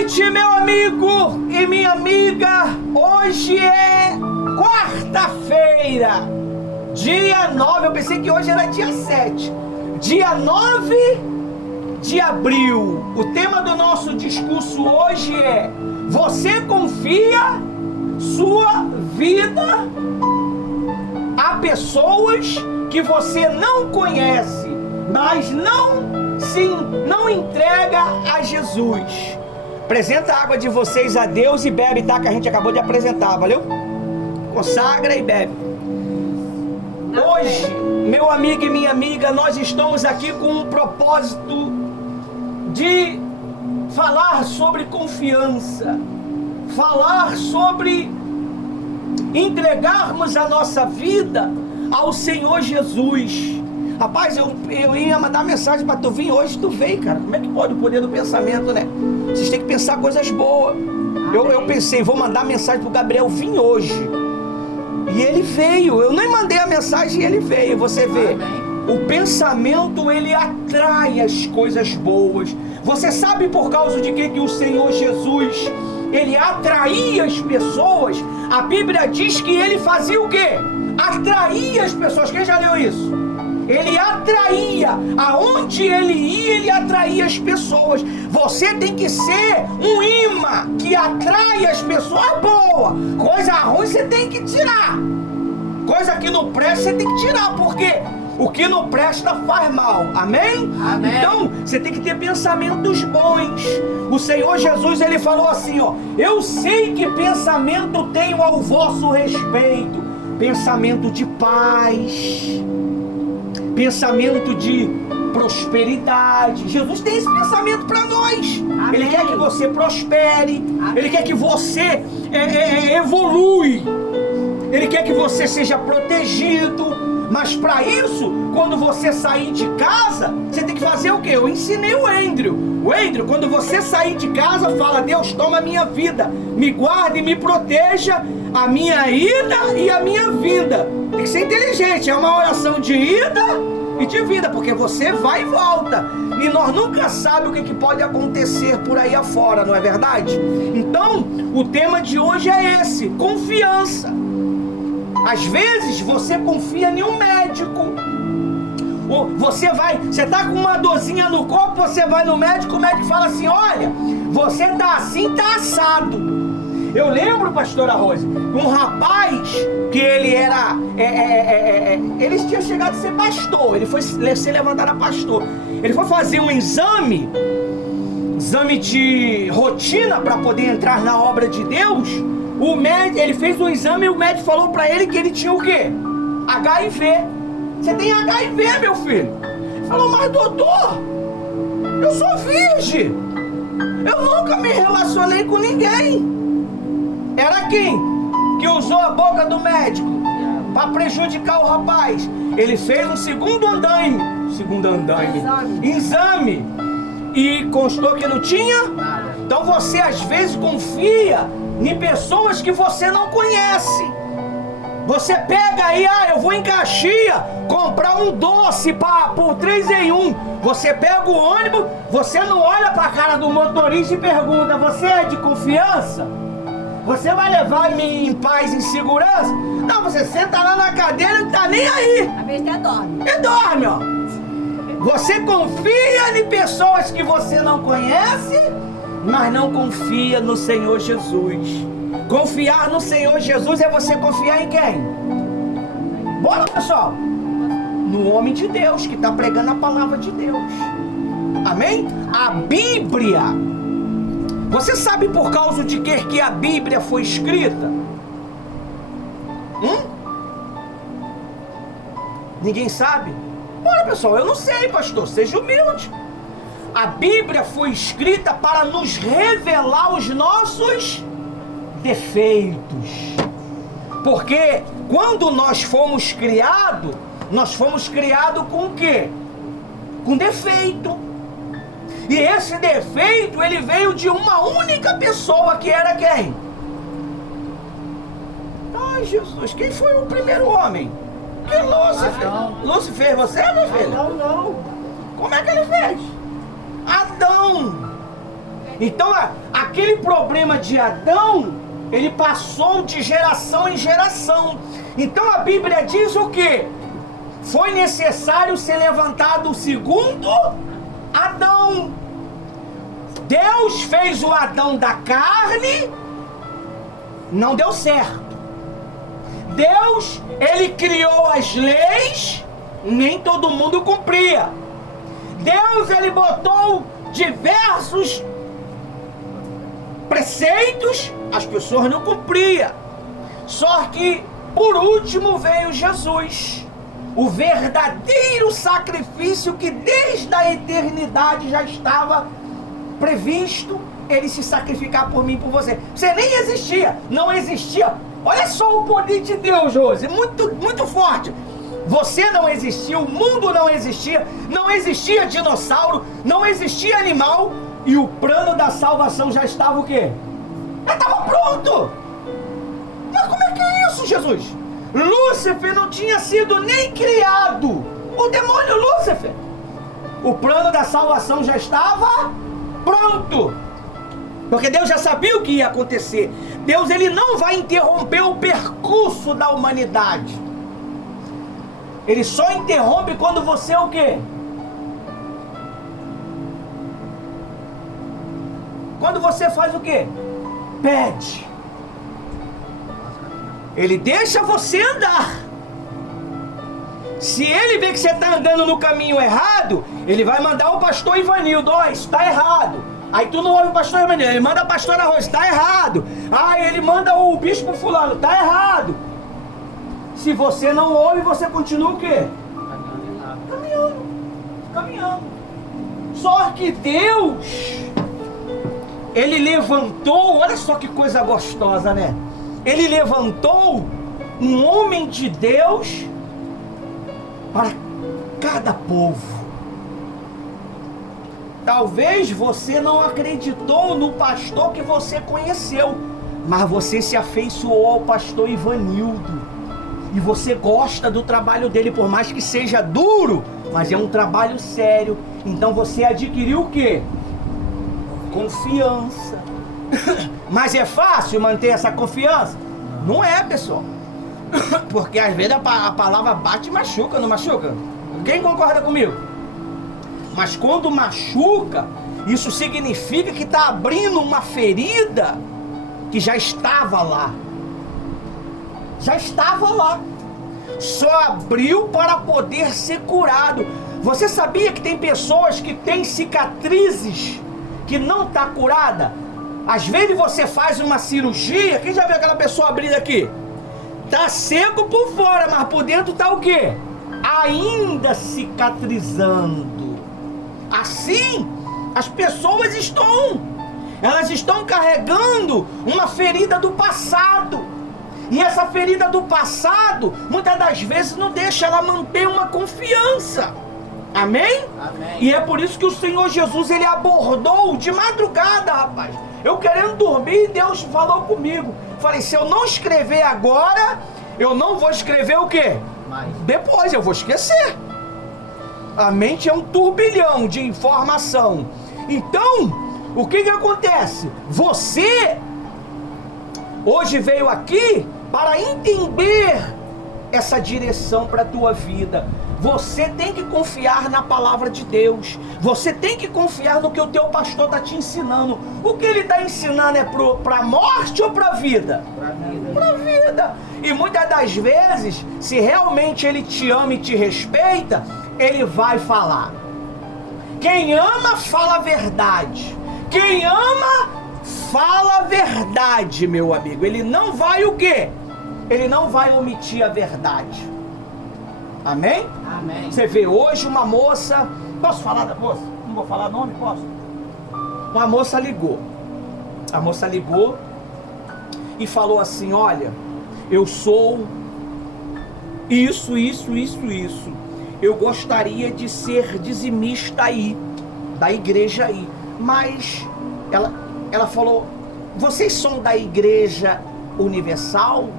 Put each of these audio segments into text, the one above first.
noite, meu amigo e minha amiga. Hoje é quarta-feira, dia 9. Eu pensei que hoje era dia 7. Dia 9 de abril. O tema do nosso discurso hoje é: você confia sua vida a pessoas que você não conhece, mas não entrega a Jesus. Apresenta a água de vocês a Deus e bebe, tá? Que a gente acabou de apresentar, valeu? Consagra e bebe. Hoje, meu amigo e minha amiga, nós estamos aqui com um propósito de falar sobre confiança, falar sobre entregarmos a nossa vida ao Senhor Jesus. Rapaz, eu ia mandar mensagem para tu vir hoje, tu veio, cara. Como é que pode o poder do pensamento, né? Vocês têm que pensar coisas boas. Eu pensei, vou mandar mensagem pro Gabriel vir hoje. E ele veio. Eu nem mandei a mensagem e ele veio. Você vê, o pensamento, ele atrai as coisas boas. Você sabe por causa de que o Senhor Jesus, ele atraía as pessoas? A Bíblia diz que ele fazia o quê? Atraía as pessoas. Quem já leu isso? Ele atraía, aonde ele ia, ele atraía as pessoas. Você tem que ser um imã que atrai as pessoas boas. Coisa ruim você tem que tirar. Coisa que não presta você tem que tirar, porque o que não presta faz mal. Amém? Amém. Então, você tem que ter pensamentos bons. O Senhor Jesus, ele falou assim, ó: eu sei que pensamento tenho ao vosso respeito. Pensamento de paz, pensamento de prosperidade. Jesus tem esse pensamento para nós. Amém. Ele quer que você prospere. Amém. Ele quer que você evolui. Ele quer que você seja protegido. Mas para isso, quando você sair de casa, você tem que fazer o quê? Eu ensinei o Andrew. O Andrew, quando você sair de casa, fala: Deus, toma a minha vida, me guarde e me proteja, a minha ida e a minha vinda. Tem que ser inteligente, é uma oração de ida e de vinda, porque você vai e volta. E nós nunca sabemos o que pode acontecer por aí afora, não é verdade? Então, o tema de hoje é esse: confiança. Às vezes você confia em um médico. Você tá com uma dorzinha no corpo, você vai no médico, o médico fala assim: olha, você tá assim, tá assado. Eu lembro, pastora Rose, um rapaz que ele era, ele tinha chegado a ser pastor, ele foi ser levantado a pastor. Ele foi fazer um exame de rotina para poder entrar na obra de Deus. O médico, ele fez um exame e o médico falou para ele que ele tinha o quê? HIV. Você tem HIV, meu filho? Ele falou: mas doutor, eu sou virgem, eu nunca me relacionei com ninguém. Era quem que usou a boca do médico para prejudicar o rapaz? Ele fez um exame e constou que não tinha. Então você às vezes confia em pessoas que você não conhece. Você pega aí, eu vou em Caxias comprar um doce por 3 em 1. Você pega o ônibus, você não olha para a cara do motorista e pergunta: você é de confiança? Você vai levar-me em paz, em segurança? Não, você senta lá na cadeira e não tá nem aí. A vez até dorme. E dorme, ó. Você confia em pessoas que você não conhece, mas não confia no Senhor Jesus. Confiar no Senhor Jesus é você confiar em quem? Bora, pessoal. No homem de Deus, que está pregando a palavra de Deus. Amém? A Bíblia. Você sabe por causa de que a Bíblia foi escrita? Ninguém sabe? Olha, pessoal, eu não sei, pastor, seja humilde. A Bíblia foi escrita para nos revelar os nossos defeitos. Porque quando nós fomos criados com o quê? Com defeito. E esse defeito, ele veio de uma única pessoa, que era quem? Ai, Jesus, quem foi o primeiro homem? Que Lúcifer. Lúcifer, você, meu filho? Não. Como é que ele fez? Adão. Então a aquele problema de Adão, ele passou de geração em geração. Então a Bíblia diz o quê? Foi necessário ser levantado o segundo Adão. Deus fez o Adão da carne, não deu certo. Deus, ele criou as leis, nem todo mundo cumpria. Deus, ele botou diversos preceitos, as pessoas não cumpriam. Só que, por último, veio Jesus, o verdadeiro sacrifício que desde a eternidade já estava previsto, ele se sacrificar por mim e por você. Você nem existia, não existia. Olha só o poder de Deus, Josi, muito, muito forte. Você não existia, o mundo não existia dinossauro, não existia animal, e o plano da salvação já estava o quê? Já estava pronto. Mas como é que é isso, Jesus? Lúcifer não tinha sido nem criado, o demônio Lúcifer. O plano da salvação já estava pronto, porque Deus já sabia o que ia acontecer. Deus, ele não vai interromper o percurso da humanidade. Ele só interrompe quando você o quê? Quando você faz o quê? Pede. Ele deixa você andar. Se ele vê que você está andando no caminho errado, ele vai mandar o pastor Ivanildo. Ó, isso está errado. Aí tu não ouve o pastor Ivanildo, ele manda a pastora Rose, está errado. Aí ele manda o bispo fulano, está errado. Se você não ouve, você continua o quê? Caminhando. Só que Deus, ele levantou, olha só que coisa gostosa, né? Ele levantou um homem de Deus para cada povo. Talvez você não acreditou no pastor que você conheceu, mas você se afeiçoou ao pastor Ivanildo. E você gosta do trabalho dele, por mais que seja duro, mas é um trabalho sério. Então você adquiriu o quê? Confiança. Mas é fácil manter essa confiança? Não é, pessoal. Porque às vezes a palavra bate e machuca, não machuca? Quem concorda comigo? Mas quando machuca, isso significa que está abrindo uma ferida que já estava lá. Já estava lá. Só abriu para poder ser curado. Você sabia que tem pessoas que têm cicatrizes que não está curada? Às vezes você faz uma cirurgia, quem já viu aquela pessoa abrir aqui? Tá seco por fora, mas por dentro tá o quê? Ainda cicatrizando. Assim, as pessoas elas estão carregando uma ferida do passado. E essa ferida do passado, muitas das vezes, não deixa ela manter uma confiança. Amém? Amém. E é por isso que o Senhor Jesus, ele abordou de madrugada, rapaz. Eu querendo dormir, Deus falou comigo. Falei, se eu não escrever agora, eu não vou escrever o quê? Depois, eu vou esquecer. A mente é um turbilhão de informação. Então, o que acontece? Você hoje veio aqui para entender essa direção para a tua vida. Você tem que confiar na palavra de Deus. Você tem que confiar no que o teu pastor está te ensinando. O que ele está ensinando é para a morte ou para a vida? Para a vida. E muitas das vezes, se realmente ele te ama e te respeita, ele vai falar. Quem ama, fala a verdade. Quem ama, fala a verdade, meu amigo. Ele não vai o quê? Ele não vai omitir a verdade. Amém? Amém. Você vê hoje uma moça... Posso falar da moça? Não vou falar nome, posso? Uma moça ligou. A moça ligou e falou assim, olha, eu sou isso. Eu gostaria de ser dizimista aí, da igreja aí. Mas ela falou, vocês são da igreja universal?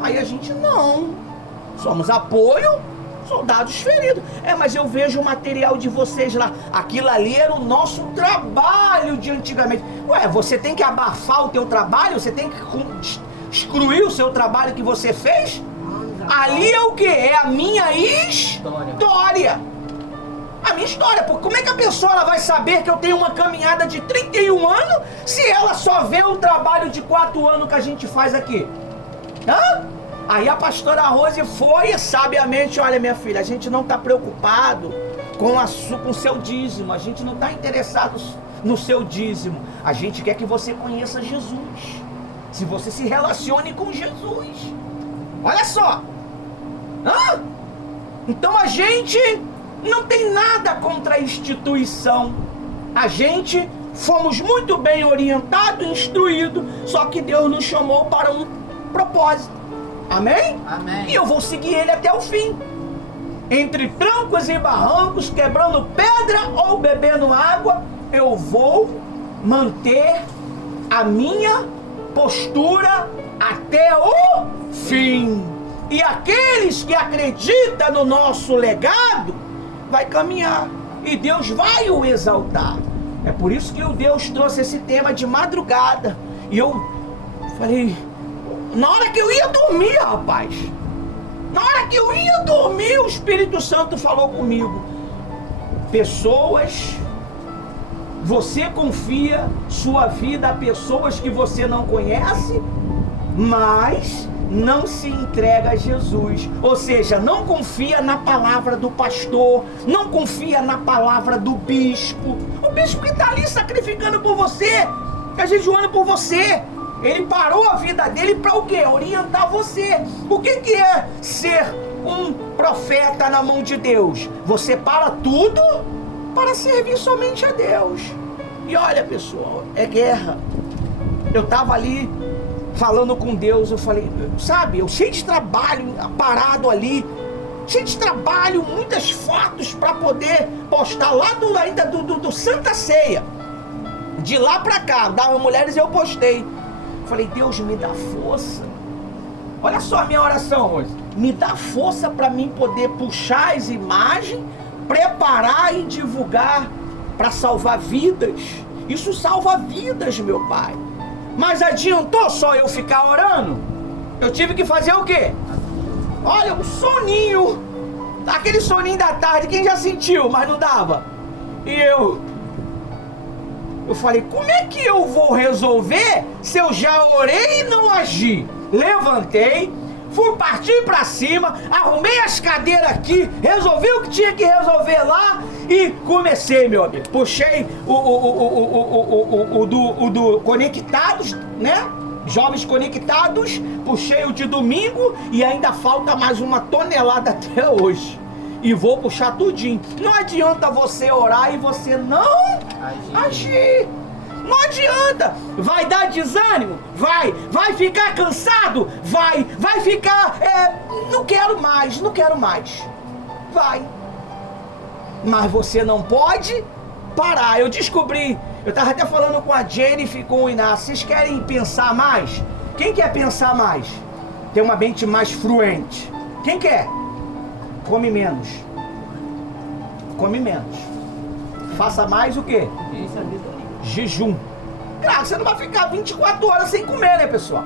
Aí a gente, não. Somos apoio, Soldados feridos. Mas eu vejo o material de vocês lá. Aquilo ali era o nosso trabalho de antigamente. Você tem que abafar o teu trabalho? Você tem que excluir o seu trabalho que você fez? Ali é o que? É a minha história. A minha história. Porque como é que a pessoa ela vai saber que eu tenho uma caminhada de 31 anos se ela só vê o trabalho de 4 anos que a gente faz aqui? Aí a pastora Rose foi sabiamente: olha, minha filha, a gente não está preocupado com o seu dízimo, a gente não está interessado no seu dízimo, a gente quer que você conheça Jesus, se você se relacione com Jesus. Olha só. Então a gente não tem nada contra a instituição, a gente fomos muito bem orientados, instruídos, só que Deus nos chamou para um propósito. Amém? Amém. E eu vou seguir ele até o fim. Entre trancos e barrancos, quebrando pedra ou bebendo água, eu vou manter a minha postura até o fim. E aqueles que acreditam no nosso legado, vai caminhar. E Deus vai o exaltar. É por isso que o Deus trouxe esse tema de madrugada. E eu falei... Na hora que eu ia dormir, rapaz, o Espírito Santo falou comigo: pessoas, você confia sua vida a pessoas que você não conhece, mas não se entrega a Jesus. Ou seja, não confia na palavra do pastor, não confia na palavra do bispo. O bispo que está ali sacrificando por você, está jejuando por você. Ele parou a vida dele para o quê? Orientar você. O que é ser um profeta na mão de Deus? Você para tudo para servir somente a Deus. E olha, pessoal, é guerra. Eu estava ali falando com Deus, eu falei, sabe, eu cheio de trabalho, parado ali, cheio de trabalho, muitas fotos para poder postar lá do Santa Ceia. De lá para cá, das mulheres eu postei. Falei, Deus, me dá força. Olha só a minha oração hoje. Me dá força para mim poder puxar as imagens, preparar e divulgar para salvar vidas. Isso salva vidas, meu Pai. Mas adiantou só eu ficar orando? Eu tive que fazer o quê? Olha, um soninho. Aquele soninho da tarde, quem já sentiu, mas não dava. E eu falei, como é que eu vou resolver se eu já orei e não agi? Levantei, fui partir pra cima, arrumei as cadeiras aqui, resolvi o que tinha que resolver lá e comecei, meu amigo. Puxei o do Conectados, né? Jovens Conectados, puxei o de domingo e ainda falta mais 1 tonelada até hoje. E vou puxar tudinho. Não adianta você orar e você não agir. Não adianta. Vai dar desânimo? Vai. Vai ficar cansado? Vai ficar... não quero mais. Vai. Mas você não pode parar. Eu descobri... Eu estava até falando com a Jennifer e com o Inácio. Vocês querem pensar mais? Quem quer pensar mais? Ter uma mente mais fluente. Quem quer? Come menos. Faça mais o quê? Jejum. Claro, você não vai ficar 24 horas sem comer, né, pessoal?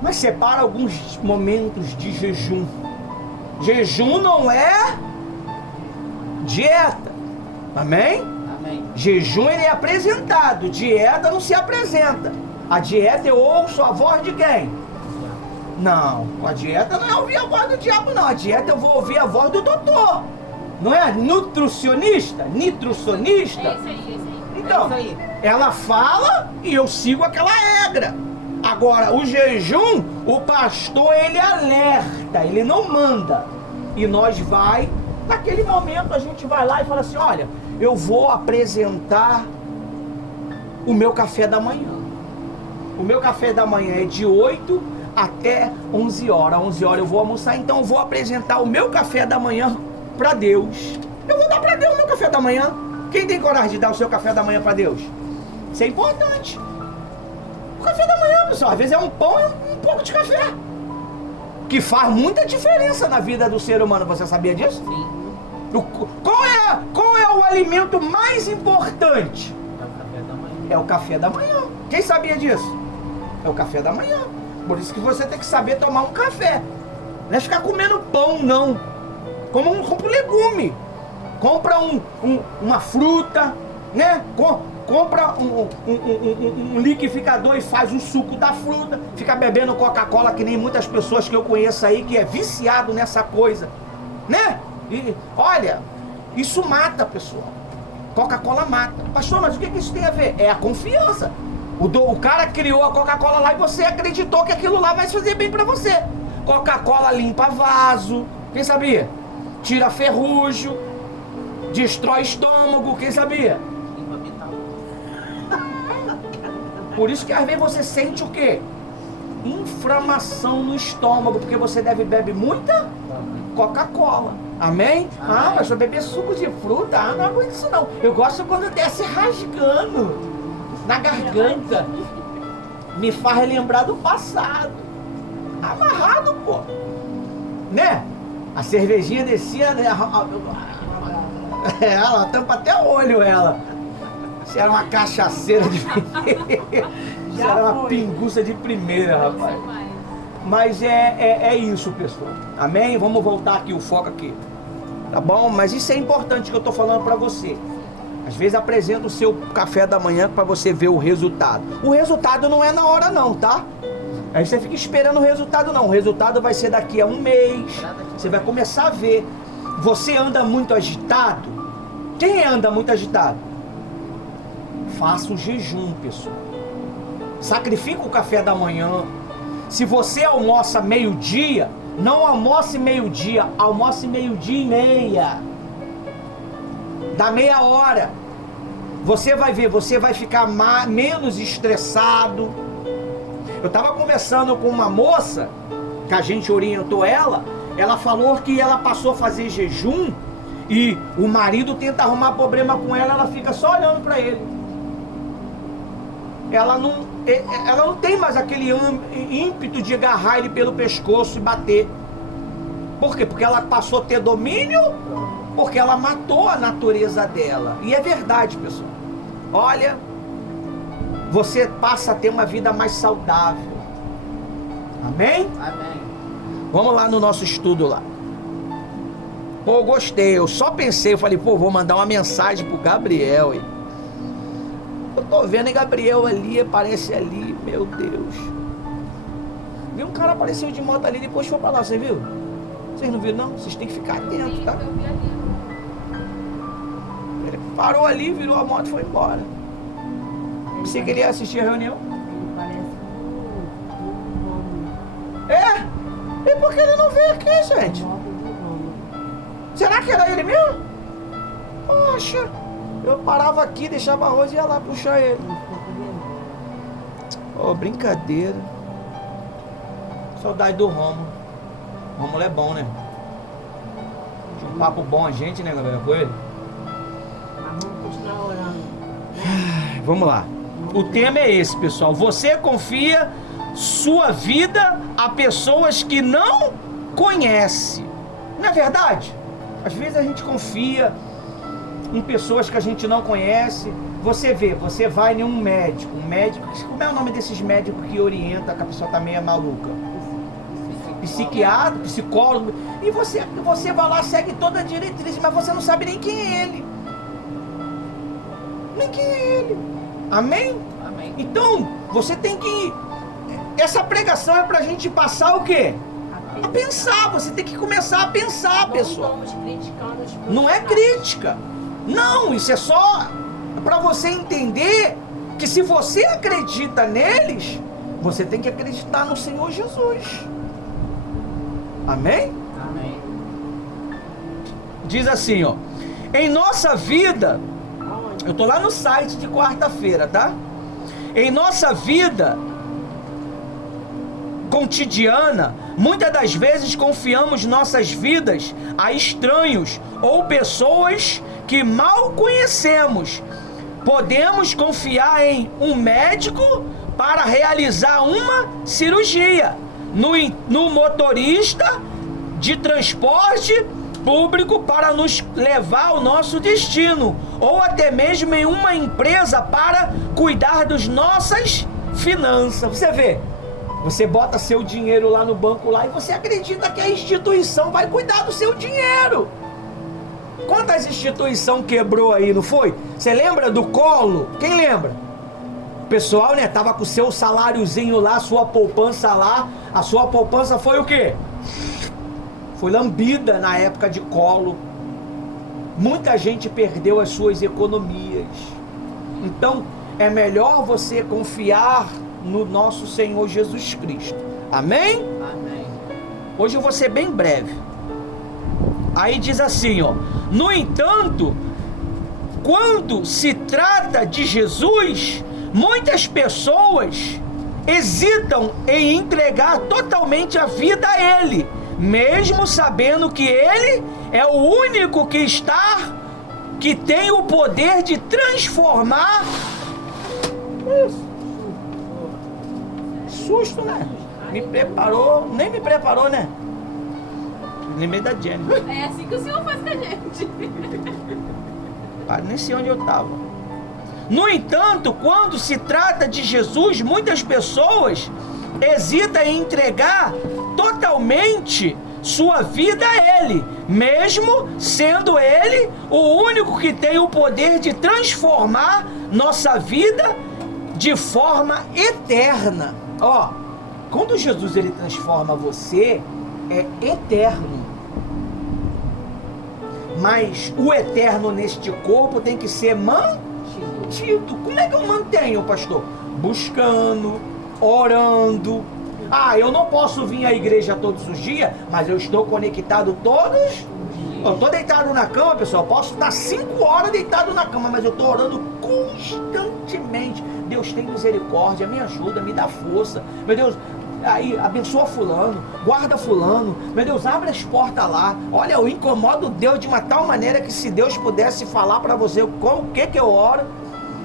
Mas separa alguns momentos de jejum. Jejum não é dieta. Amém? Amém. Jejum ele é apresentado. Dieta não se apresenta. A dieta eu ouço a voz de quem? Não, a dieta não é ouvir a voz do diabo, não. A dieta eu vou ouvir a voz do doutor. Não é nutricionista? Nutricionista? É isso aí. Então, é isso aí. Ela fala e eu sigo aquela regra. Agora, o jejum, o pastor, ele alerta, ele não manda. E nós naquele momento a gente vai lá e fala assim, olha, eu vou apresentar o meu café da manhã. O meu café da manhã é de 8 até 11 horas. 11 horas eu vou almoçar, então eu vou apresentar o meu café da manhã para Deus. Eu vou dar para Deus o meu café da manhã. Quem tem coragem de dar o seu café da manhã para Deus? Isso é importante. O café da manhã, pessoal, às vezes é um pão e um pouco de café. que faz muita diferença na vida do ser humano. Você sabia disso? Sim. Qual é o alimento mais importante? É o café da manhã. É o café da manhã. Quem sabia disso? É o café da manhã. Por isso que você tem que saber tomar um café. Não é ficar comendo pão, não. Compra um legume. Compra uma fruta, né? Compra um liquidificador e faz um suco da fruta. Fica bebendo Coca-Cola, que nem muitas pessoas que eu conheço aí, que é viciado nessa coisa, né? E olha, isso mata a pessoa. Coca-Cola mata. Pastor, mas o que isso tem a ver? É a confiança. O cara criou a Coca-Cola lá e você acreditou que aquilo lá vai fazer bem pra você. Coca-Cola limpa vaso. Quem sabia? Tira ferrugem. Destrói estômago. Quem sabia? Limpa mental. Por isso que às vezes você sente o quê? Inflamação no estômago, porque você beber muita Coca-Cola. Amém? Ah, mas eu beber suco de fruta, não aguento isso não. Eu gosto quando desce rasgando na garganta. Me faz lembrar do passado. Amarrado, pô. Né? A cervejinha descia, né? Ela tampa até o olho, ela. Você era uma cachaceira de primeira. Você era uma pinguça de primeira, rapaz. Mas é isso, pessoal. Amém? Vamos voltar aqui, o foco aqui. Tá bom? Mas isso é importante que eu tô falando pra você. Às vezes apresenta o seu café da manhã pra você ver o resultado. O resultado não é na hora não, tá? Aí você fica esperando o resultado não. O resultado vai ser daqui a um mês. Você vai começar a ver. Você anda muito agitado? Quem anda muito agitado? Faça um jejum, pessoal. Sacrifica o café da manhã. Se você almoça meio-dia, não almoce meio-dia, almoce meio-dia e meia. Dá meia hora. Você vai ver, você vai ficar menos estressado. Eu estava conversando com uma moça, que a gente orientou ela falou que ela passou a fazer jejum e o marido tenta arrumar problema com ela fica só olhando para ele. Ela não tem mais aquele ímpeto de agarrar ele pelo pescoço e bater. Por quê? Porque ela passou a ter domínio, porque ela matou a natureza dela. E é verdade, pessoal. Olha, você passa a ter uma vida mais saudável. Amém? Amém. Vamos lá no nosso estudo lá. Pô, eu gostei. Eu só pensei, eu falei, pô, vou mandar uma mensagem pro Gabriel, hein? Eu tô vendo em Gabriel ali, aparece ali, meu Deus. Viu, um cara apareceu de moto ali, depois foi pra lá, você viu? Vocês não viram não? Vocês têm que ficar atentos, tá? Ele parou ali, virou a moto e foi embora. Você queria assistir a reunião? E por que ele não veio aqui, gente? Será que era ele mesmo? Poxa, eu parava aqui, deixava arroz e ia lá puxar ele. Oh, brincadeira. Saudade do Romulo. Romulo é bom, né? Tinha um papo bom a gente, né, galera, com ele? Vamos continuar orando. Vamos lá. O tema é esse, pessoal. Você confia sua vida a pessoas que não conhece. Não é verdade? Às vezes a gente confia em pessoas que a gente não conhece. Você vê, você vai em um médico. Como é o nome desses médicos que orienta que a pessoa tá meio maluca? Psiquiatra, psicólogo. E você vai lá, segue toda a diretriz, mas você não sabe nem quem é ele. Nem quem é ele. Amém? Amém. Então, você tem que... Essa pregação é pra gente passar o quê? A pensar. Você tem que começar a pensar, pessoal. Não estamos criticando as pessoas. Não é crítica. Não, isso é só pra você entender que se você acredita neles, você tem que acreditar no Senhor Jesus. Amém? Amém. Diz assim, ó. Em nossa vida... Eu tô lá no site de quarta-feira, tá? Em nossa vida cotidiana, muitas das vezes confiamos nossas vidas a estranhos ou pessoas que mal conhecemos. Podemos confiar em um médico para realizar uma cirurgia, no motorista de transporte público para nos levar ao nosso destino, ou até mesmo em uma empresa para cuidar das nossas finanças. Você vê, você bota seu dinheiro lá no banco lá e você acredita que a instituição vai cuidar do seu dinheiro. Quantas instituições quebrou aí, não foi? Você lembra do Collor? Quem lembra? O pessoal, né, tava com o seu saláriozinho lá, sua poupança lá. A sua poupança foi o quê? Foi lambida na época de Collor. Muita gente perdeu as suas economias. Então, é melhor você confiar no nosso Senhor Jesus Cristo. Amém? Amém. Hoje eu vou ser bem breve. Aí diz assim, ó: no entanto, quando se trata de Jesus, muitas pessoas hesitam em entregar totalmente a vida a Ele, mesmo sabendo que Ele é o único que tem o poder de transformar. Susto, né? Me preparou, nem me preparou, né? Lembrei da Jenny. É assim que o Senhor faz com a gente. Nem sei onde eu estava. No entanto, quando se trata de Jesus, muitas pessoas hesitam em entregar totalmente sua vida a Ele, mesmo sendo Ele o único que tem o poder de transformar nossa vida de forma eterna. Ó, quando Jesus ele transforma você, é eterno. Mas o eterno neste corpo tem que ser mantido. Como é que eu mantenho, pastor? Buscando, orando. Eu não posso vir à igreja todos os dias, mas eu estou conectado todos. Eu estou deitado na cama, pessoal. Eu posso estar 5 horas deitado na cama, mas eu estou orando constantemente. Deus tem misericórdia, me ajuda, me dá força. Meu Deus, aí abençoa fulano, guarda fulano. Meu Deus, abre as portas lá. Olha, eu incomodo Deus de uma tal maneira que se Deus pudesse falar para você o que eu oro,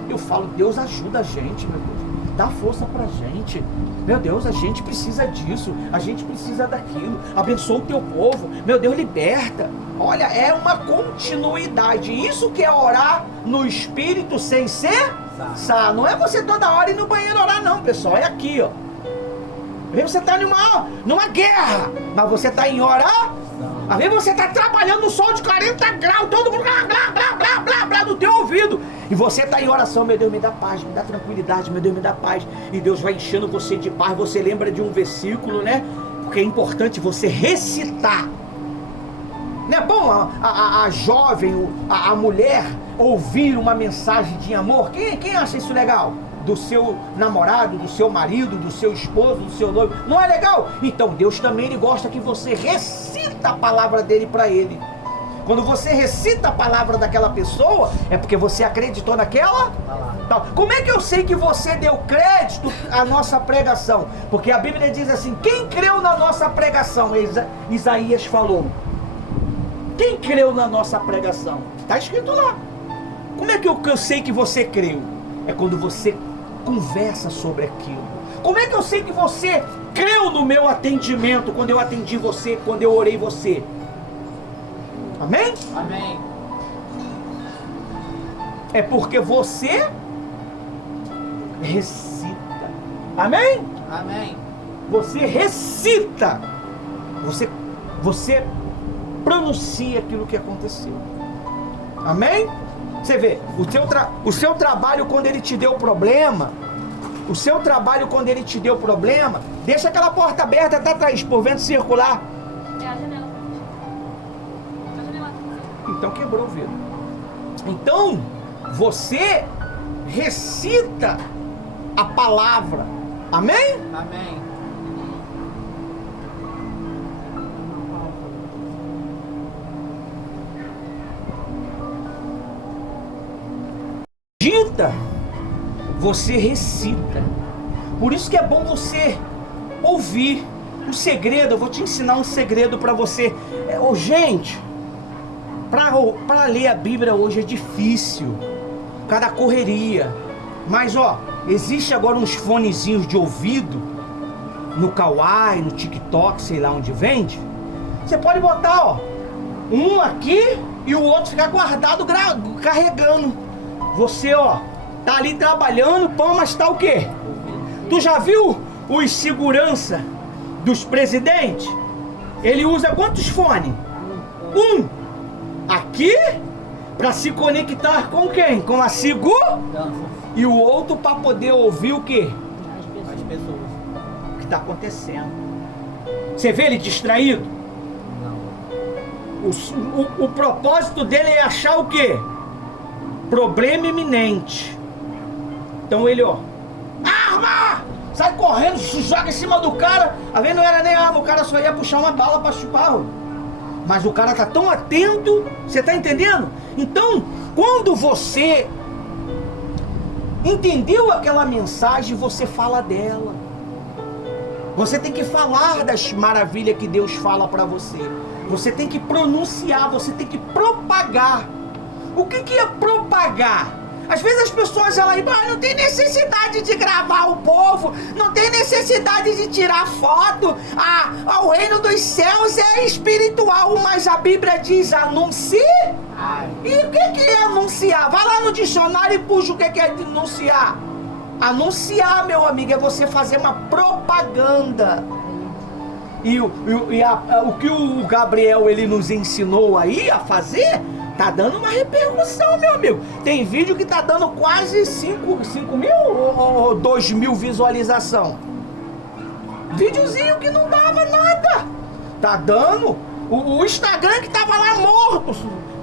eu falo: Deus, ajuda a gente, meu Deus. Dá força pra gente. Meu Deus, a gente precisa disso. A gente precisa daquilo. Abençoa o teu povo. Meu Deus, liberta. Olha, é uma continuidade. Isso que é orar no Espírito sem cessar. Não é você toda hora ir no banheiro orar, não, pessoal. É aqui, ó. Às vezes você está numa guerra, mas você está em orar. Às vezes você está trabalhando no sol de 40 graus, todo mundo blá, blá, blá, blá, blá, blá, no teu ouvido. E você está em oração: meu Deus, me dá paz, me dá tranquilidade, meu Deus, me dá paz. E Deus vai enchendo você de paz. Você lembra de um versículo, né? Porque é importante você recitar. Não é bom a jovem, a mulher, ouvir uma mensagem de amor? Quem acha isso legal? Do seu namorado, do seu marido, do seu esposo, do seu noivo. Não é legal? Então Deus também ele gosta que você recita a palavra dele para ele. Quando você recita a palavra daquela pessoa, é porque você acreditou naquela palavra. Como é que eu sei que você deu crédito à nossa pregação? Porque a Bíblia diz assim: quem creu na nossa pregação? Isaías falou. Quem creu na nossa pregação? Está escrito lá. Como é que eu sei que você creu? É quando você conversa sobre aquilo. Como é que eu sei que você creu no meu atendimento, quando eu atendi você, quando eu orei você? Amém? Amém. É porque você recita. Amém? Amém. Você recita. Você pronuncia aquilo que aconteceu. Amém? Você vê, o seu trabalho quando ele te deu problema, deixa aquela porta aberta, tá atrás, por vento circular. É a janela. A janela. Então quebrou o vidro. Então, você recita a palavra. Amém? Amém. Dita, você recita. Por isso que é bom você ouvir. O segredo, eu vou te ensinar um segredo para você. Gente, para ler a Bíblia hoje é difícil, cada correria. Mas existe agora uns fonezinhos de ouvido no Kawaii, no TikTok, sei lá onde vende, você pode botar, ó, um aqui e o outro ficar guardado carregando. Você, ó, tá ali trabalhando, pão, mas tá o quê? Tu já viu os segurança dos presidentes? Ele usa quantos fones? Um. Aqui, para se conectar com quem? Com a segurança. E o outro para poder ouvir o quê? As pessoas. O que está acontecendo. Você vê ele distraído? Não. O propósito dele é achar o quê? Problema iminente. Então ele, ó, arma! Sai correndo, se joga em cima do cara. Às vezes não era nem arma, o cara só ia puxar uma bala para chupar. Mas o cara tá tão atento, você tá entendendo? Então, quando você entendeu aquela mensagem, você fala dela. Você tem que falar das maravilhas que Deus fala para você. Você tem que pronunciar, você tem que propagar. O que é propagar? Às vezes as pessoas elas não tem necessidade de gravar o povo, não tem necessidade de tirar foto. O reino dos céus é espiritual, mas a Bíblia diz anuncie. E o que é anunciar? Vai lá no dicionário e puxa o que é anunciar. Anunciar, meu amigo, é você fazer uma propaganda. E o que o Gabriel ele nos ensinou aí a fazer, tá dando uma repercussão, meu amigo. Tem vídeo que tá dando quase 5 mil ou 2 mil visualização. Videozinho que não dava nada. Tá dando. O Instagram que tava lá morto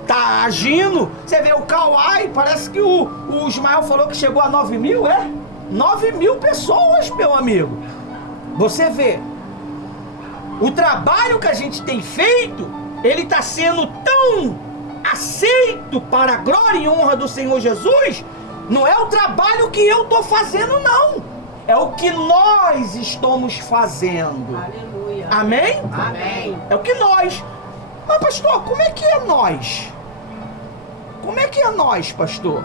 tá agindo. Você vê o Kawaii, parece que o Ismael falou que chegou a 9 mil, 9 mil pessoas, meu amigo. Você vê. O trabalho que a gente tem feito, ele tá sendo tão aceito para a glória e honra do Senhor Jesus. Não é o trabalho que eu tô fazendo, não. É o que nós estamos fazendo. Aleluia. Amém? Amém. É o que nós. Mas pastor, como é que é nós? Como é que é nós, pastor?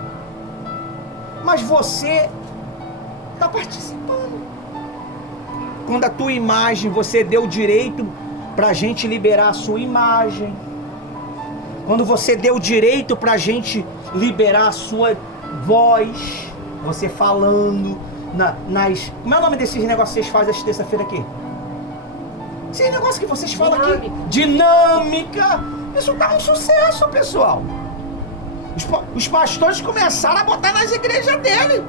Mas você está participando. Quando a tua imagem, você deu direito para a gente liberar a sua imagem. Quando você deu direito para a gente liberar a sua voz, você falando nas... Como é o nome desses negócios que vocês fazem esta terça-feira aqui? Esse negócio que vocês falam aqui. Dinâmica. Isso tá um sucesso, pessoal. Os pastores começaram a botar nas igrejas dele.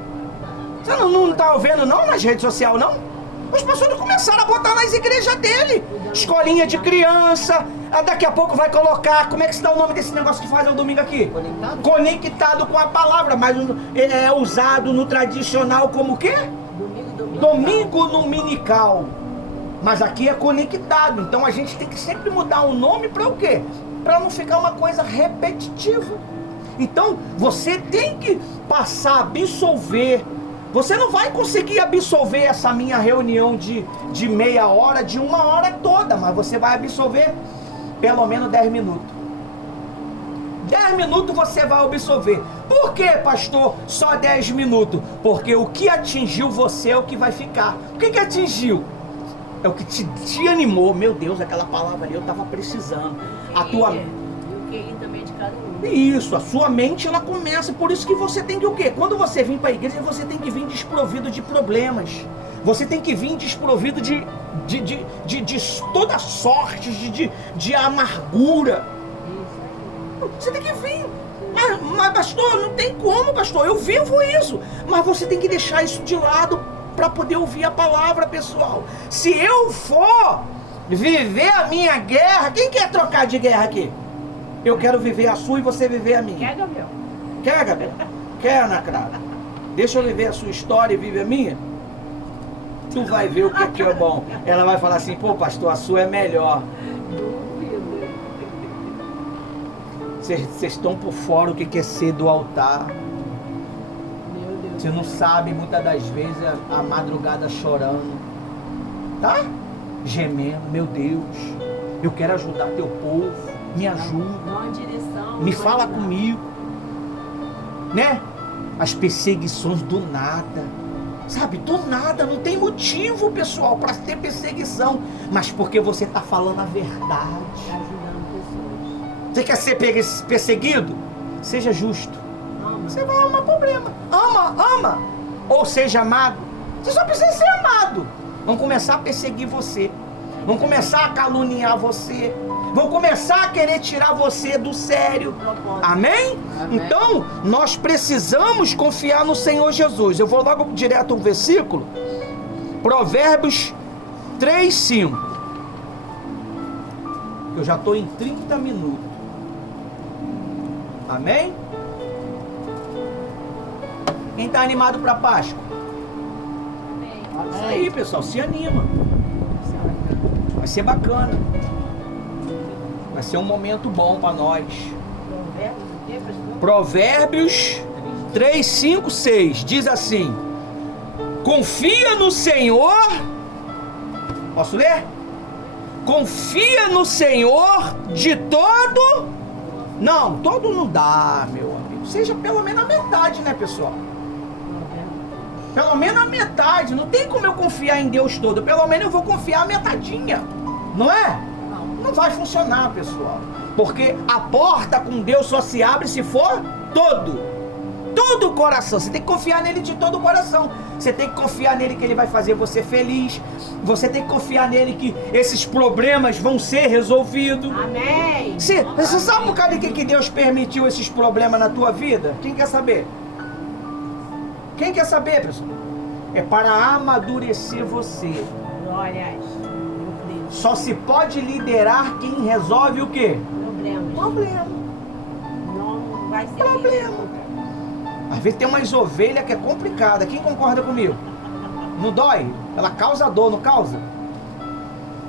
Você não tá vendo não nas redes sociais, não? Os pastores começaram a botar nas igrejas dele. Escolinha de criança. Daqui a pouco vai colocar... Como é que se dá o nome desse negócio que faz no domingo aqui? Conectado? Conectado com a palavra. Mas é usado no tradicional como o quê? Domingo dominical. Mas aqui é conectado. Então a gente tem que sempre mudar o nome para o quê? Para não ficar uma coisa repetitiva. Então você tem que passar a absolver. Você não vai conseguir absolver essa minha reunião de meia hora, de 1 hora toda. Mas você vai absolver pelo menos 10 minutos. 10 minutos você vai absorver. Por que, pastor, só 10 minutos? Porque o que atingiu você é o que vai ficar. O que atingiu? É o que te animou. Meu Deus, aquela palavra ali eu estava precisando. A tua... E o QI também de cada um. Isso, a sua mente ela começa. Por isso que você tem que o quê? Quando você vir para a igreja, você tem que vir desprovido de problemas. Você tem que vir desprovido de toda sorte, de amargura. Você tem que vir. Mas pastor, não tem como, pastor. Eu vivo isso. Mas você tem que deixar isso de lado para poder ouvir a palavra, pessoal. Se eu for viver a minha guerra, quem quer trocar de guerra aqui? Eu quero viver a sua e você viver a minha. Quer, Gabriel? Quer, Gabriel? Quer, Ana Clara? Deixa eu viver a sua história e vive a minha? Tu vai ver o que é bom. Ela vai falar assim, pô, pastor, a sua é melhor. Vocês estão por fora o que é ser do altar. Meu Deus. Você não sabe, muitas das vezes, a madrugada chorando. Tá? Gemendo, meu Deus. Eu quero ajudar teu povo. Me ajuda. Dá uma direção. Me fala comigo. Né? As perseguições do nada. Sabe, do nada, não tem motivo, pessoal, para ter perseguição. Mas porque você está falando a verdade. Ajudando pessoas. Você quer ser perseguido? Seja justo. Ama. Você vai arrumar problema. Ama. Ou seja amado. Você só precisa ser amado. Vão começar a perseguir você. Vão começar a caluniar você. Vão começar a querer tirar você do sério. Amém? Amém. Então, nós precisamos confiar no Senhor Jesus. Eu vou logo direto ao versículo. Provérbios 3:5. Eu já estou em 30 minutos. Amém? Quem está animado para Páscoa? Amém. Isso aí, pessoal, se anima. Vai ser bacana. Vai ser um momento bom para nós. Provérbios 3, 5, 6 diz assim: confia no Senhor. Posso ler? Confia no Senhor de todo. Não, todo não dá, meu amigo. Seja pelo menos a metade, né, pessoal? Pelo menos a metade. Não tem como eu confiar em Deus todo. Pelo menos eu vou confiar a metadinha. Não é? Não vai funcionar, pessoal. Porque a porta com Deus só se abre se for todo o coração. Você tem que confiar nele de todo o coração. Você tem que confiar nele que ele vai fazer você feliz. Você tem que confiar nele que esses problemas vão ser resolvidos. Amém. Você sabe por causa de que Deus permitiu esses problemas na tua vida? Quem quer saber? Quem quer saber, pessoal? É para amadurecer você. Glórias. Só se pode liderar quem resolve o quê? Problemas. Problema. Não vai ser Problema. Às vezes tem umas ovelhas que é complicada. Quem concorda comigo? Não dói? Ela causa dor, não causa?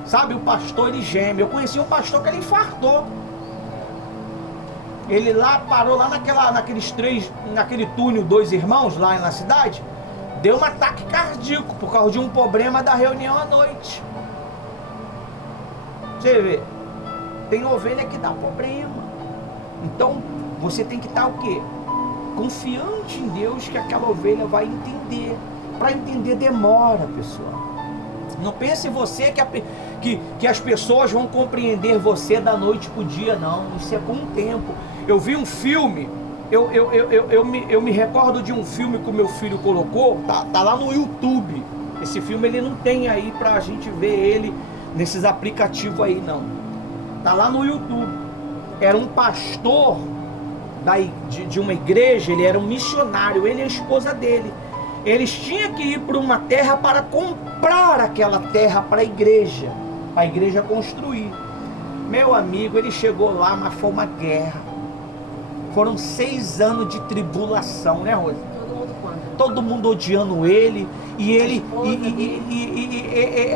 Sabe, o pastor ele geme. Eu conheci um pastor que ele infartou. Ele lá parou lá naquele túnel, dois irmãos lá na cidade. Deu um ataque cardíaco por causa de um problema da reunião à noite. Você vê, tem ovelha que dá problema. Então, você tem que estar o quê? Confiante em Deus que aquela ovelha vai entender. Para entender demora, pessoal. Não pense você que as pessoas vão compreender você da noite para o dia, não. Isso é com o tempo. Eu vi um filme, eu me recordo de um filme que o meu filho colocou, tá lá no YouTube. Esse filme ele não tem aí pra gente ver ele nesses aplicativos aí, não. Tá lá no YouTube. Era um pastor de uma igreja, ele era um missionário, ele e a esposa dele. Eles tinham que ir para uma terra para comprar aquela terra para a igreja construir. Meu amigo, ele chegou lá, mas foi uma guerra. Foram 6 anos de tribulação, né, Rosa? Todo mundo conta. Todo mundo odiando ele. E ele,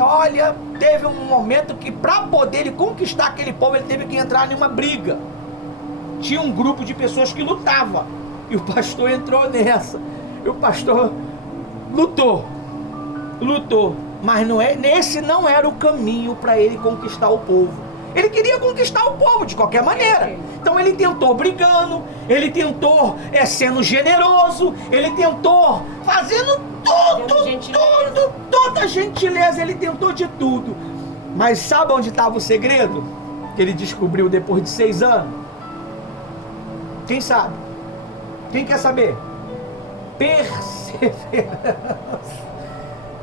olha, teve um momento que para poder ele conquistar aquele povo, ele teve que entrar em uma briga. Tinha um grupo de pessoas que lutava. E o pastor entrou nessa. E o pastor lutou. Mas esse não era o caminho para ele conquistar o povo. Ele queria conquistar o povo de qualquer maneira. Então ele tentou brigando, ele tentou sendo generoso, ele tentou fazendo toda gentileza, ele tentou de tudo. Mas sabe onde estava o segredo? Que ele descobriu depois de 6 anos? Quem sabe? Quem quer saber?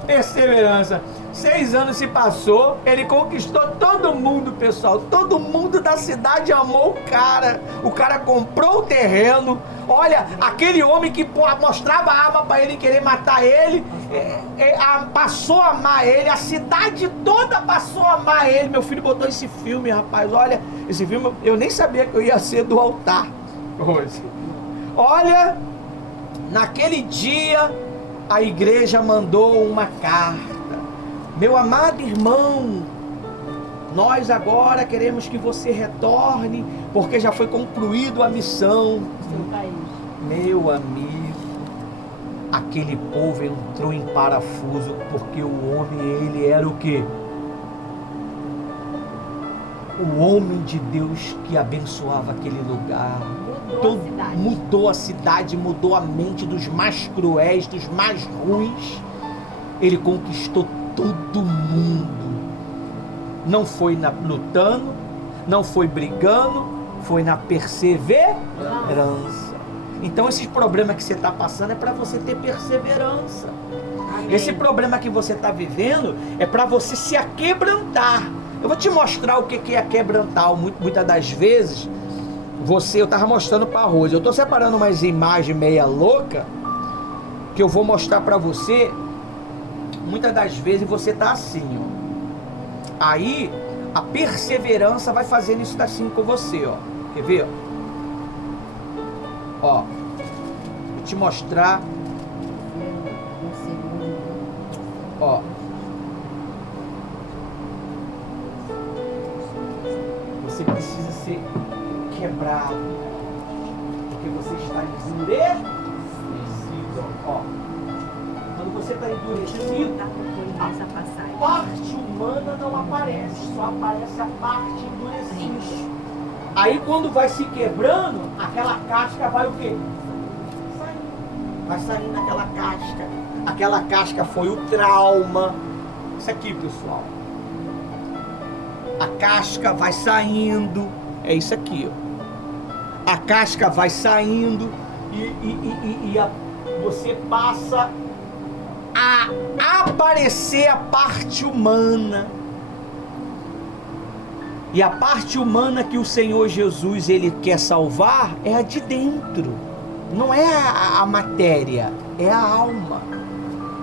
Perseverança. 6 anos se passou, ele conquistou todo mundo, pessoal. Todo mundo da cidade amou o cara. O cara comprou o terreno. Olha, aquele homem que mostrava a arma para ele querer matar ele, passou a amar ele. A cidade toda passou a amar ele. Meu filho botou esse filme, rapaz. Olha, esse filme eu nem sabia que eu ia ser do altar hoje. Olha, naquele dia a igreja mandou uma carta. Meu amado irmão, nós agora queremos que você retorne, porque já foi concluída a missão. Seu país. Meu amigo, aquele povo entrou em parafuso, porque o homem, ele era o quê? O homem de Deus que abençoava aquele lugar. Mudou a cidade, mudou a mente dos mais cruéis, dos mais ruins. Ele conquistou todo mundo. Não foi lutando, não foi brigando, foi na perseverança. Então esses problemas que você está passando é para você ter perseverança. Amém. Esse problema que você está vivendo é para você se aquebrantar. Eu vou te mostrar o que é aquebrantar. Muitas das vezes, eu estava mostrando para a Rose. Eu estou separando umas imagens meia louca que eu vou mostrar para você. Muitas das vezes você está assim, ó. Aí a perseverança vai fazendo isso assim com você, ó. Quer ver? Ó, vou te mostrar. Ó. Você precisa ser quebrado, porque você está endurecido. Ó. Quando você está endurecido, Essa passagem. a parte humana não aparece, só aparece a parte endurecida. Aí quando vai se quebrando, aquela casca vai o quê? Vai saindo aquela casca. Aquela casca foi o trauma. Isso aqui, pessoal. A casca vai saindo. É isso aqui, ó. A casca vai saindo e você passa a aparecer a parte humana. E a parte humana que o Senhor Jesus ele quer salvar é a de dentro. Não é a matéria, é a alma.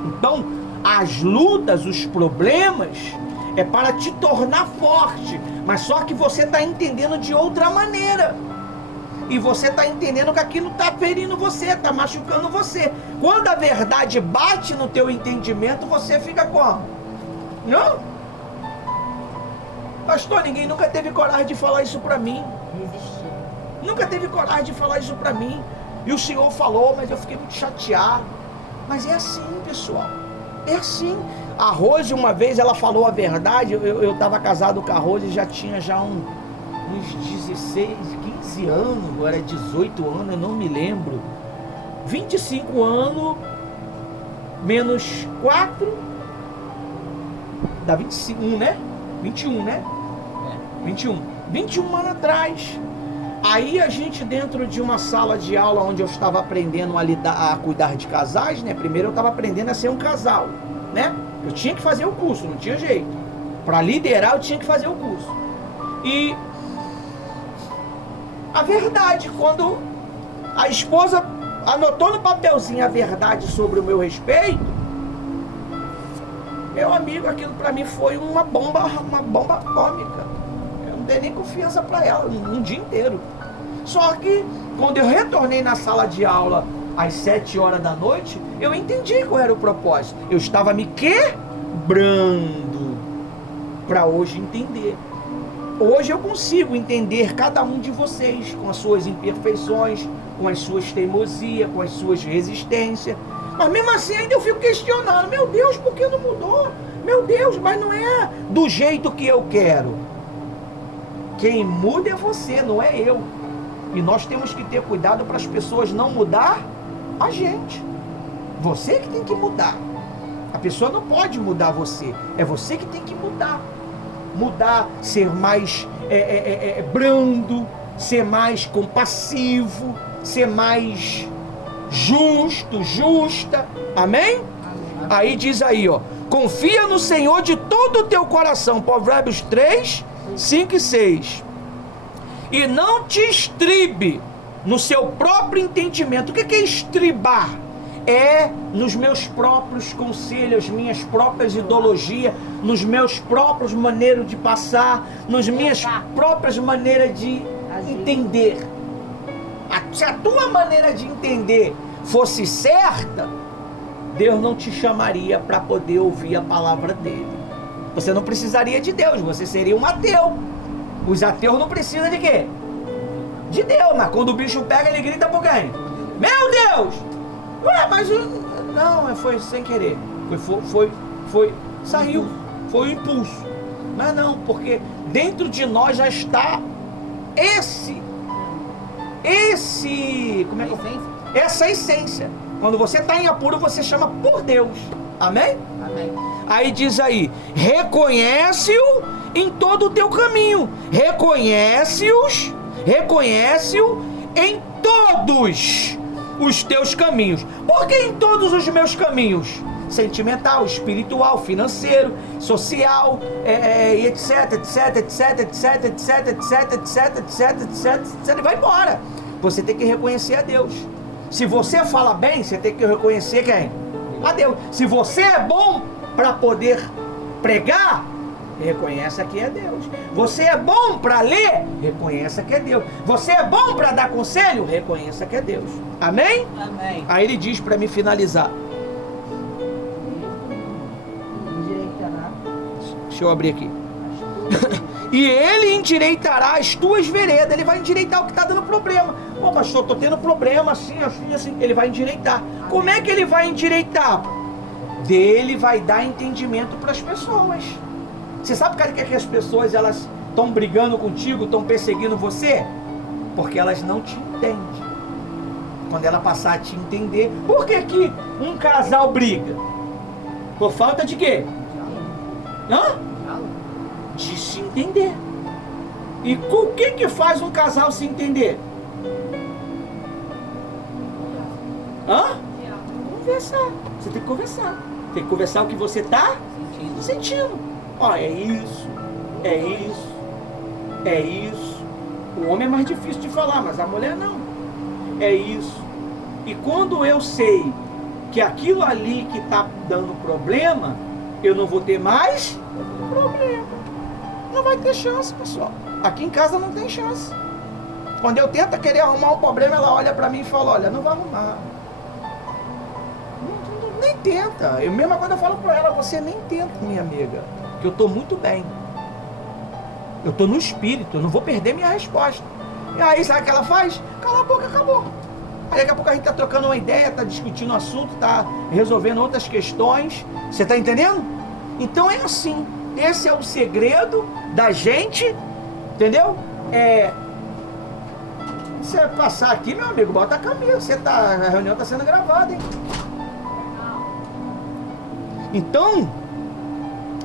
Então, as lutas, os problemas é para te tornar forte, mas só que você está entendendo de outra maneira. E você está entendendo que aquilo está ferindo você, está machucando você. Quando a verdade bate no teu entendimento, você fica como? Não? Pastor, ninguém nunca teve coragem de falar isso para mim. Resistir. Nunca teve coragem de falar isso para mim. E o Senhor falou, mas eu fiquei muito chateado. Mas é assim, pessoal. É assim. A Rose, uma vez, ela falou a verdade. Eu estava casado com a Rose, já tinha uns 16, 15 anos, ou era 18 anos, eu não me lembro. 25 anos, menos 4, dá 25, né? 21, né? 21 anos atrás. Aí a gente, dentro de uma sala de aula onde eu estava aprendendo a cuidar de casais, né? Primeiro eu estava aprendendo a ser um casal, né? Eu tinha que fazer o curso, não tinha jeito. Para liderar eu tinha que fazer o curso. E a verdade, quando a esposa anotou no papelzinho a verdade sobre o meu respeito, meu amigo, aquilo para mim foi uma bomba atômica. Eu não dei nem confiança para ela um dia inteiro. Só que quando eu retornei na sala de aula às 7 horas da noite, eu entendi qual era o propósito. Eu estava me quebrando para hoje entender. Hoje eu consigo entender cada um de vocês com as suas imperfeições, com as suas teimosias, com as suas resistências. Mas mesmo assim ainda eu fico questionando. Meu Deus, por que não mudou? Meu Deus, mas não é do jeito que eu quero. Quem muda é você, não é eu. E nós temos que ter cuidado para as pessoas não mudar a gente. Você que tem que mudar. A pessoa não pode mudar você. É você que tem que mudar. Mudar, ser mais brando, ser mais compassivo, ser mais justo, justa. Amém? Amém? Aí diz aí, ó. Confia no Senhor de todo o teu coração. Provérbios 3, 5 e 6. E não te estribe no seu próprio entendimento. O que é estribar? É nos meus próprios conselhos, minhas próprias ideologias, nos meus próprios maneiras de passar, nas minhas próprias maneiras de entender. Se a tua maneira de entender fosse certa, Deus não te chamaria para poder ouvir a palavra dele. Você não precisaria de Deus, você seria um ateu. Os ateus não precisam de quê? De Deus, mas quando o bicho pega, ele grita por quem? Meu Deus! Ué, mas não, foi sem querer. Saiu, foi o impulso. Mas não, porque dentro de nós já está essa essência. Quando você está em apuro, você chama por Deus. Amém? Amém. Aí diz aí, reconhece-o em todo o teu caminho. Reconhece-o em todos os teus caminhos. Por que em todos os meus caminhos? Sentimental, espiritual, financeiro, social, etc, etc, etc, etc, etc, etc, etc, etc, etc, e vai embora. Você tem que reconhecer a Deus. Se você fala bem, você tem que reconhecer quem? A Deus. Se você é bom para poder pregar, reconheça que é Deus. Você é bom para ler, reconheça que é Deus. Você é bom para dar conselho, reconheça que é Deus. Amém? Amém. Aí ele diz para me finalizar. Endireitará Deixa eu abrir aqui. E ele endireitará as tuas veredas. Ele vai endireitar o que está dando problema. Ô pastor, estou tendo problema assim, assim, assim. Ele vai endireitar. Como é que ele vai endireitar? Dele vai dar entendimento para as pessoas. Você sabe, cara, que as pessoas elas estão brigando contigo, estão perseguindo você? Porque elas não te entendem. Quando ela passar a te entender, por que que um casal briga? Por falta de quê? Hã? De se entender. E o que faz um casal se entender? Hã? Conversar. Você tem que conversar. Tem que conversar o que você está sentindo. Ó, é isso, é isso, é isso. O homem é mais difícil de falar, mas a mulher não. É isso. E quando eu sei que aquilo ali que está dando problema, eu não vou ter mais problema. Não vai ter chance, pessoal. Aqui em casa não tem chance. Quando eu tento querer arrumar um problema, ela olha pra mim e fala, olha, não vai arrumar. Nem tenta. Eu mesma quando eu falo pra ela, você nem tenta, minha amiga. Que eu tô muito bem. Eu tô no espírito, eu não vou perder minha resposta. E aí, sabe o que ela faz? Cala a boca, acabou. Aí daqui a pouco a gente tá trocando uma ideia, tá discutindo um assunto, tá resolvendo outras questões. Você tá entendendo? Então é assim. Esse é o segredo da gente, entendeu? Você passar aqui, meu amigo, bota a camisa. A reunião tá sendo gravada, hein? Então,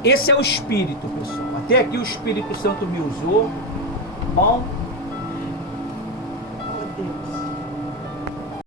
esse é o Espírito, pessoal. Até aqui o Espírito Santo me usou. Bom.